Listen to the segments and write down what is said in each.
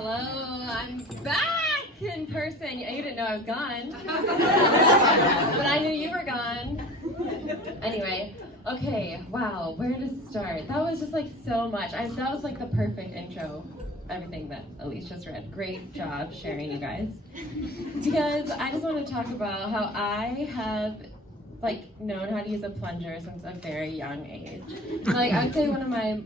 Hello, I'm back in person. You didn't know I was gone, but I knew you were gone. Anyway, okay, wow, where to start? That was just like so much. That was like the perfect intro. Everything that Elise just read. Great job sharing, you guys. Because I just want to talk about how I have known how to use a plunger since a very young age. Like, I'd say one of my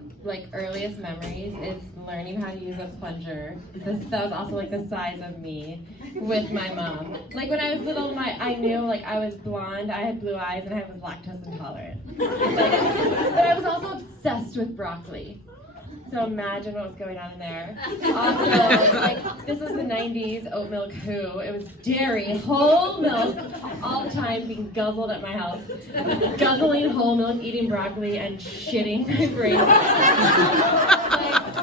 earliest memories is learning how to use a plunger. That was also the size of me with my mom. Like, when I was little, I knew I was blonde, I had blue eyes, and I was lactose intolerant. But I was also obsessed with broccoli. So imagine what was going on in there. Also, this was the 90s, oat milk who. It was dairy, whole milk, all the time being guzzled at my house. Guzzling whole milk, eating broccoli, and shitting my brains.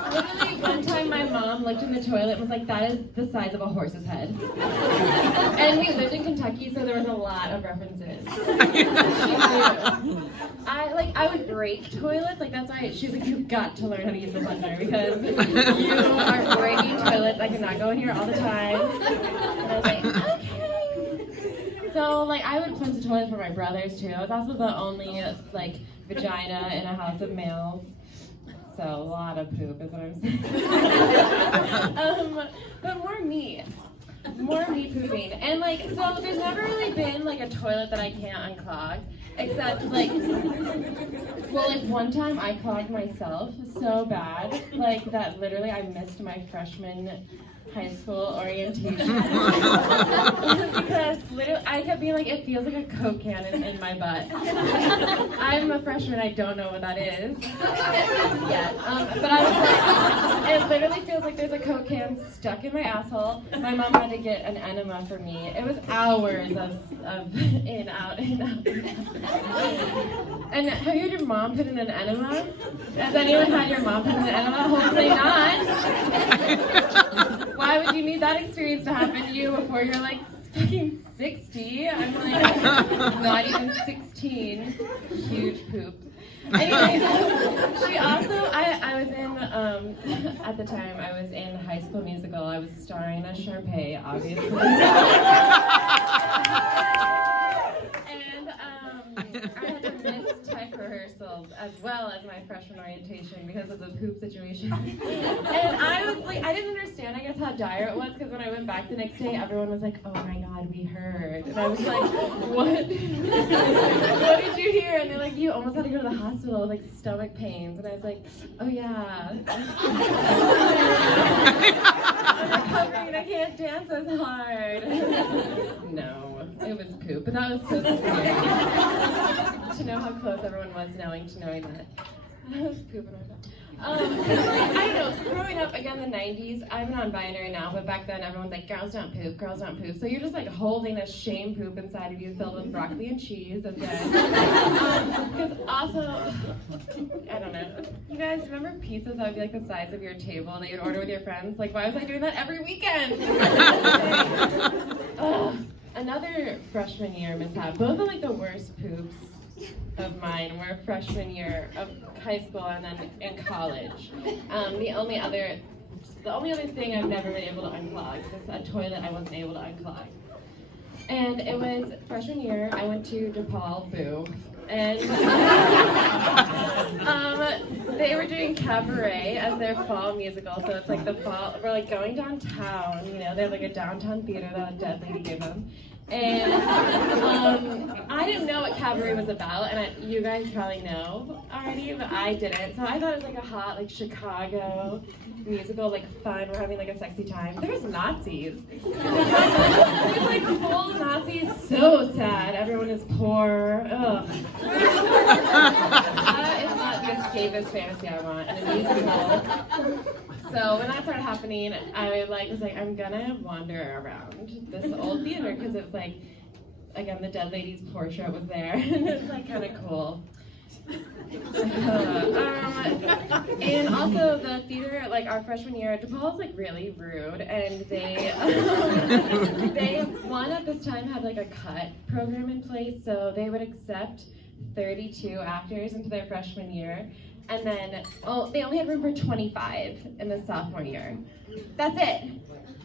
Literally, one time my mom looked in the toilet and was like, that is the size of a horse's head. And we lived in Kentucky, so there was a lot of references. I would break toilets, that's why she's like, you've got to learn how to use the plunger because you are breaking toilets. I cannot go in here all the time. And I was like, okay. So I would plunge the toilet for my brothers too. I was also the only vagina in a house of males. So a lot of poop is what I'm saying. But more me pooping. And so there's never really been a toilet that I can't unclog. Except one time I clogged myself so bad, that literally I missed my freshman high school orientation. Because literally I kept being it feels like a Coke can in my butt. I'm a freshman, I don't know what that is yet. But I was it literally feels like there's a Coke can stuck in my asshole. My mom had to get an enema for me. It was hours of in, out, in, out. And have you had your mom put in an enema? Has anyone had your mom put in an enema? Hopefully not. Why would you need that experience to happen to you before you're fucking 60? I'm not even 16. Huge poop. Anyway, she also, I was in, at the time I was in High School Musical. I was starring as Sharpay, obviously. I had to miss tech rehearsal as well as my freshman orientation because of the poop situation. And I was I didn't understand, I guess, how dire it was because when I went back the next day, everyone was like, oh my god, we heard. And I was like, what? What did you hear? And they're like, you almost had to go to the hospital with stomach pains. And I was like, oh yeah. I'm recovering, I can't dance as hard. No, it was poop, but that was so scary. To know how close everyone was knowing that I was pooping on that. I don't know, growing up, again, the 90s, I'm non-binary now, but back then everyone's like, girls don't poop, girls don't poop. So you're just holding a shame poop inside of you filled with broccoli and cheese and then, because also, I don't know, you guys remember pizzas that would be the size of your table that you'd order with your friends? Why was I doing that every weekend? Another freshman year mishap. Both of the worst poops of mine were freshman year of high school and then in college. The only other thing I've never been able to unclog is a toilet I wasn't able to unclog. And it was freshman year. I went to DePaul, boo, and they were doing Craparet as their fall musical. So it's the fall. We're going downtown. They have a downtown theater that a dead lady gave them. And I didn't know what Craparet was about, and you guys probably know already, but I didn't. So I thought it was a hot Chicago musical, fun. We're having a sexy time. There's Nazis. There's full Nazis. So sad. Everyone is poor. Ugh. That is not the escapist fantasy I want in a musical. So when that started happening, I was like, I'm gonna wander around this old theater because it was again, the dead lady's portrait was there, and it was kind of cool. And also the theater, our freshman year, DePaul's really rude, and they one at this time had a cut program in place, so they would accept 32 actors into their freshman year. And then, they only had room for 25 in the sophomore year. That's it.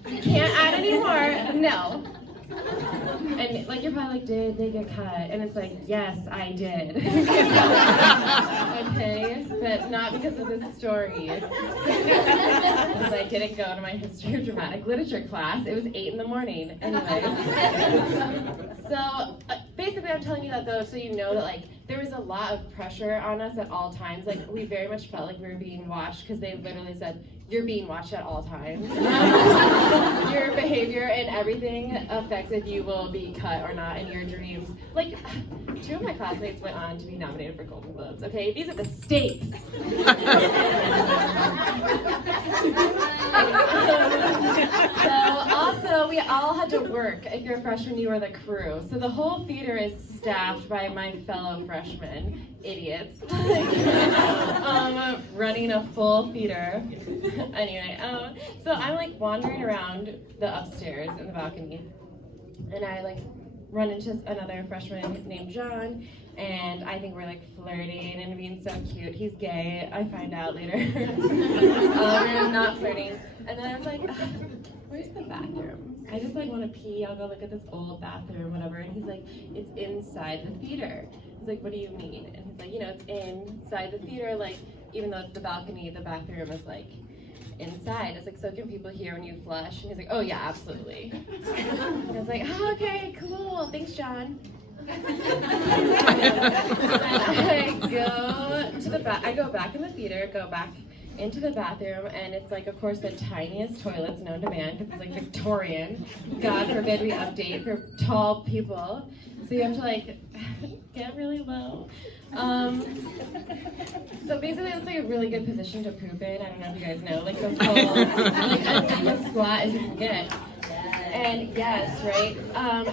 You can't add any more. No. And like you're probably like, did they get cut? And it's like, yes, I did. Okay, but not because of this story. Because I didn't go to my history of dramatic literature class. It was 8 in the morning. Anyway. So basically, I'm telling you that though, so you know that like there was a lot of pressure on us at all times. Like we very much felt like we were being watched because they literally said, you're being watched at all times. Your behavior and everything affects if you will be cut or not in your dreams. Like, 2 of my classmates went on to be nominated for Golden Globes, okay? These are the stakes. So also, we all had to work. If you're a freshman, you were the crew. So the whole theater is staffed by my fellow freshmen, idiots, running a full theater. Anyway, so I'm like wandering around the upstairs in the balcony, and I like run into another freshman named John, and I think we're like flirting and being so cute. He's gay, I find out later. We're not flirting. And then I was like, where's the bathroom? I just like want to pee, I'll go look at this old bathroom, whatever. And he's like, it's inside the theater. He's like, what do you mean? And he's like, you know, it's inside the theater, like, even though it's the balcony, the bathroom is like inside. It's like, so can people hear when you flush? And he's like, oh yeah, absolutely. And I was like, oh, okay, cool, thanks, John. And I go back in the theater, go back into the bathroom, and it's like, of course, the tiniest toilets known to man, because it's like Victorian. God forbid we update for tall people. So you have to like get really low. So basically it's like a really good position to poop in. I don't know if you guys know, like the full, like as deep a squat as you can get. And yes, right?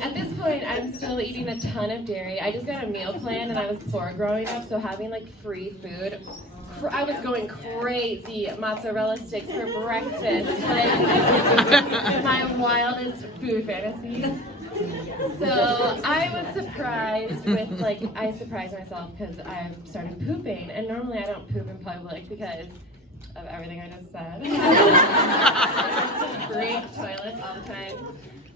At this point, I'm still eating a ton of dairy. I just got a meal plan, and I was poor growing up, so having like free food, I was going crazy. Mozzarella sticks for breakfast, like my wildest food fantasies. So I was surprised with, like, I surprised myself because I started pooping, and normally I don't poop in public because of everything I just said. Great toilets all the time.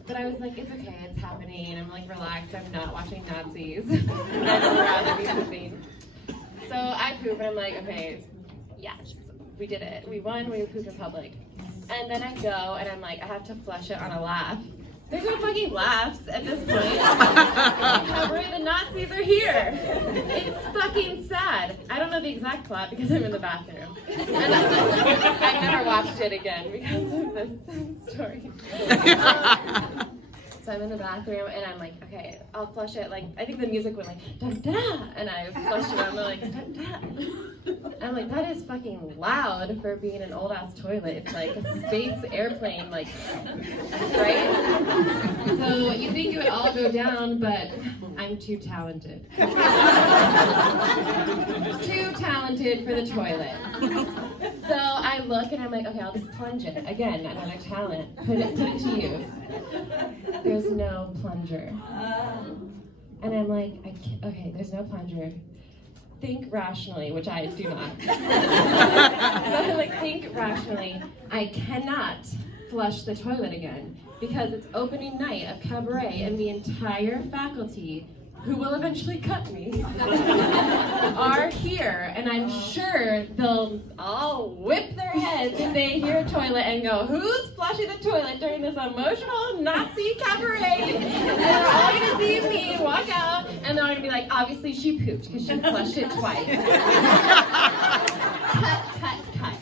But I was like, it's okay, it's happening. I'm like relaxed, I'm not watching Nazis. I'd rather be pooping. So I poop and I'm like, okay, yes, we did it. We won, we pooped in public. And then I go and I'm like, I have to flush it on a laugh. There's no fucking laughs at this point. Craparet, the Nazis are here. It's fucking sad. I don't know the exact plot because I'm in the bathroom. And I've never watched it again because of this story. So I'm in the bathroom and I'm like, okay, I'll flush it. Like, I think the music went like, da da, and I flushed it. I'm like, da da. And I'm like, that is fucking loud for being an old ass toilet. It's like a space airplane, like, right? So you think it would all go down, but I'm too talented. Too talented for the toilet. So I look and I'm like, okay, I'll just plunge it. Again, another talent. Put it to use. There's no plunger. And I'm like, okay, there's no plunger. Think rationally, which I do not. I'm like, think rationally. I cannot flush the toilet again because it's opening night of Craparet and the entire faculty, who will eventually cut me, are here, and I'm sure they'll all whip their heads if they hear a toilet and go, who's flushing the toilet during this emotional Nazi cabaret? And they're all gonna see me walk out, and they're gonna be like, obviously she pooped because she flushed it twice. Cut, cut, cut.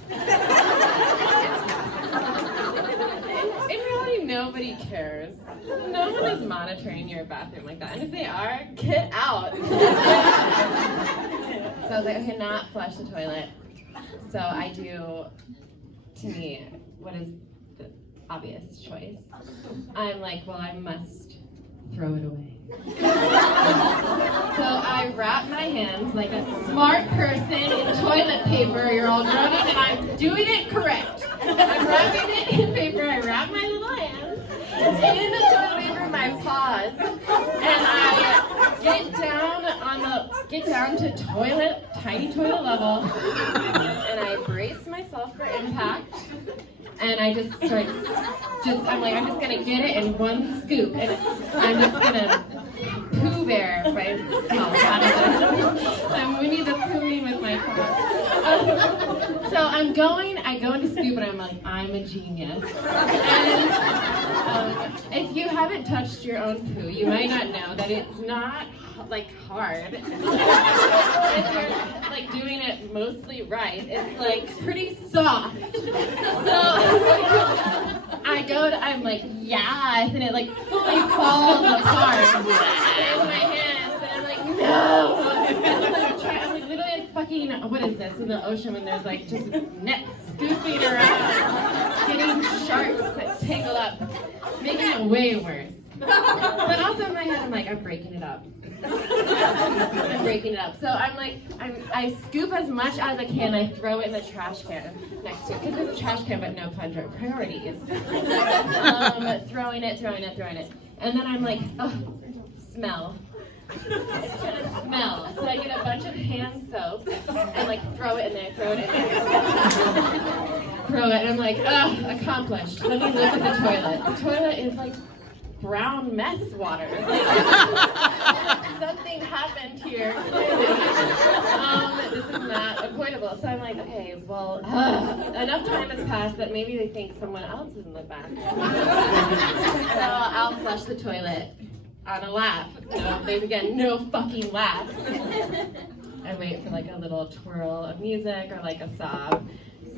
In reality, nobody cares. No one is monitoring your bathroom like that. And if they are, get out. So I was like, I cannot flush the toilet. So I do, to me, what is the obvious choice? I'm like, well, I must throw it away. So I wrap my hands like a smart person in toilet paper. You're all groaning, and I'm doing it correct. I'm wrapping it in paper. I wrap my little hands in the toilet paper, my paws, and I get down on the get down to tiny toilet level, and I brace myself for impact, and I just start, I'm like, I'm just gonna get it in one scoop, and I'm just gonna Pooh Bear myself out of this. I'm Winnie the Poohing with my paws. So I go into scoop, and I'm like, I'm a genius. And if you haven't touched your own poo, you might not know that it's not like hard. If you're like doing it mostly right, it's like pretty soft. So I'm like, yes, and it like fully falls apart in my hands, and I'm like, no. I'm like literally like fucking, what is this, in the ocean when there's like just nets scooping around, getting sharks that tangle up, making it way worse. But also in my head, I'm like, I'm breaking it up. I'm breaking it up. So I'm like, I scoop as much as I can. I throw it in the trash can next to it, because there's a trash can, but no priorities. Throwing it. And then I'm like, oh, smell. It's gonna smell. So I get a bunch of hand soap and like throw it in there. Throw it, and I'm like, oh, accomplished. Let me look at the toilet. The toilet is like brown mess water. Something happened here. This is not avoidable. So I'm like, okay, well, enough time has passed that maybe they think someone else is in the back. So I'll flush the toilet on a laugh. No, there's again no fucking laughs. I wait for like a little twirl of music or like a sob.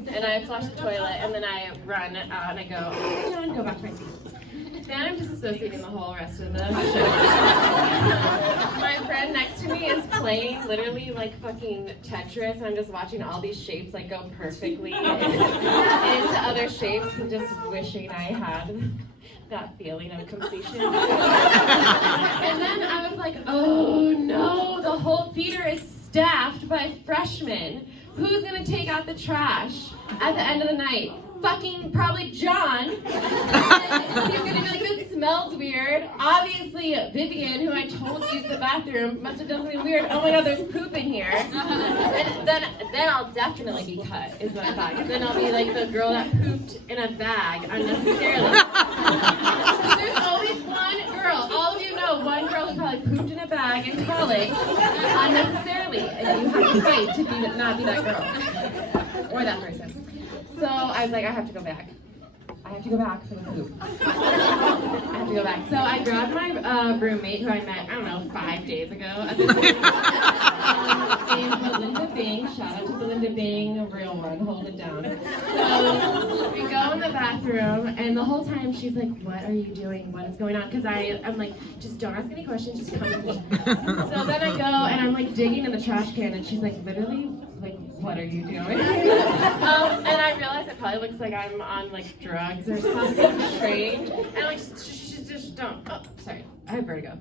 And I flush the toilet, and then I run out and I go back to my seat. Then I'm disassociating the whole rest of the show. My friend next to me is playing literally like fucking Tetris, and I'm just watching all these shapes like go perfectly into other shapes and just wishing I had that feeling of completion. And then I was like, oh no, the whole theater is staffed by freshmen. Who's gonna take out the trash at the end of the night? Fucking probably John. And he's gonna be like, this smells weird. Obviously, Vivian, who I told used the bathroom, must have done something weird. Oh my god, there's poop in here. And then I'll definitely be cut, is what I thought. Because then I'll be like the girl that pooped in a bag unnecessarily. There's always one girl. All of you know one girl who probably pooped in a bag in college unnecessarily. And you have to fight to not be that girl. Or that person. So I was like, I have to go back. I have to go back for the poop. I have to go back. So I grabbed my roommate, who I met, I don't know, 5 days ago at this point. Named Belinda Bing. Shout out to Belinda Bing, a real one. Hold it down. So we go in the bathroom, and the whole time she's like, what are you doing? What is going on? Because I'm like, just don't ask any questions, just come with me. So then I go, and I'm like digging in the trash can, and she's like, literally, like, what are you doing? And I realize it probably looks like I'm on like drugs or something strange. And I'm like, just don't. Oh, sorry, I have vertigo.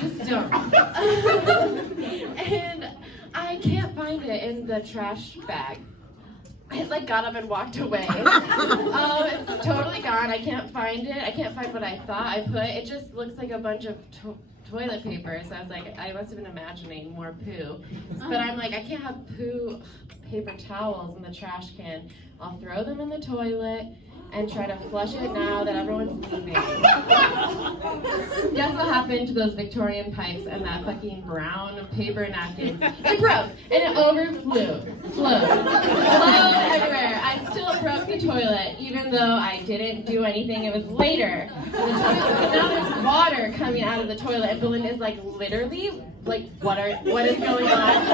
Just don't. And I can't find it in the trash bag. I like got up and walked away. It's totally gone. I can't find it. I can't find what I thought I put. It just looks like a bunch of toilet paper. So I was like, I must have been imagining more poo. But I'm like, I can't have poo paper towels in the trash can. I'll throw them in the toilet and try to flush it now that everyone's leaving. Guess what happened to those Victorian pipes and that fucking brown paper napkin? It broke, and it overflew. Flowed everywhere. I still broke the toilet, even though I didn't do anything. It was later. So now there's water coming out of the toilet, and Belinda's like, literally, like, what is going on?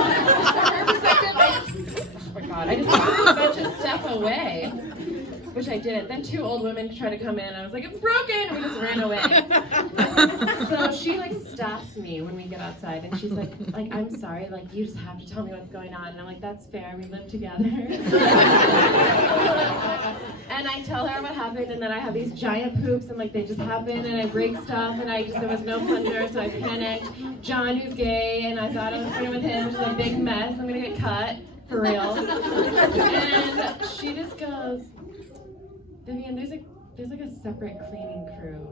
From her perspective, I just threw a bunch of stuff away. Which I didn't. Then 2 old women tried to come in, and I was like, it's broken! And we just ran away. So she like stops me when we get outside, and she's like, I'm sorry, like, you just have to tell me what's going on. And I'm like, that's fair, we live together. And I tell her what happened, and then I have these giant poops, and like they just happen, and I break stuff, and there was no plunger, so I panicked. John, who's gay, and I thought I was friendly with him, which is a big mess. I'm gonna get cut, for real. And she just goes, Vivian, there's a there's like a separate cleaning crew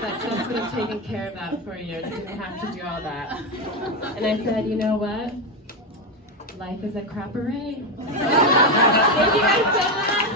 that just would have taken care of that for you. You didn't have to do all that. And I said, you know what? Life is a craparet. Thank you guys so much.